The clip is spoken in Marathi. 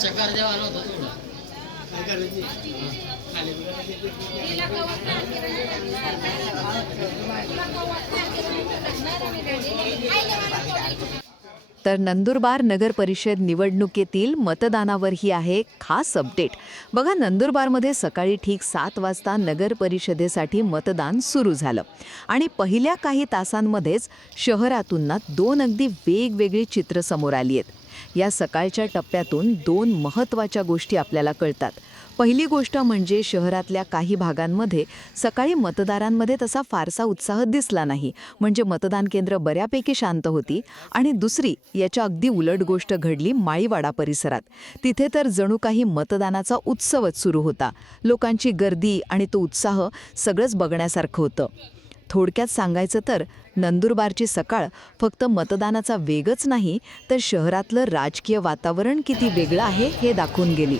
चकार जेव्हा आलो होतो थोडं काय करायची खाली तर नंदुरबार नगर परिषद निवडणुकीतील मतदानावर ही आहे खास अपडेट. बघा, नंदुरबारमध्ये सकाळी ठीक 7 वाजता नगर परिषदेसाठी मतदान सुरू झालं आणि पहिल्या काही तासांमध्येच शहरातून ना 2 अगदी वेगवेगळी चित्र समोर आली आहेत. या सकाळच्या टप्प्यातून 2 महत्त्वाच्या गोष्टी आपल्याला कळतात. पहिली गोष्ट म्हणजे शहरातल्या काही भागांमध्ये सकाळी मतदारांमध्ये तसा फारसा उत्साह दिसला नाही, म्हणजे मतदान केंद्र बऱ्यापैकी शांत होती. आणि दुसरी, याच्या अगदी उलट गोष्ट घडली माळीवाडा परिसरात. तिथे तर जणू काही मतदानाचा उत्सवच सुरू होता. लोकांची गर्दी आणि तो उत्साह सगळंच बघण्यासारखं होतं. थोडक्यात सांगायचं तर नंदुरबारची सकाळ फक्त मतदानाचा वेगच नाही, तर शहरातलं राजकीय वातावरण किती वेगळं आहे हे दाखवून गेली.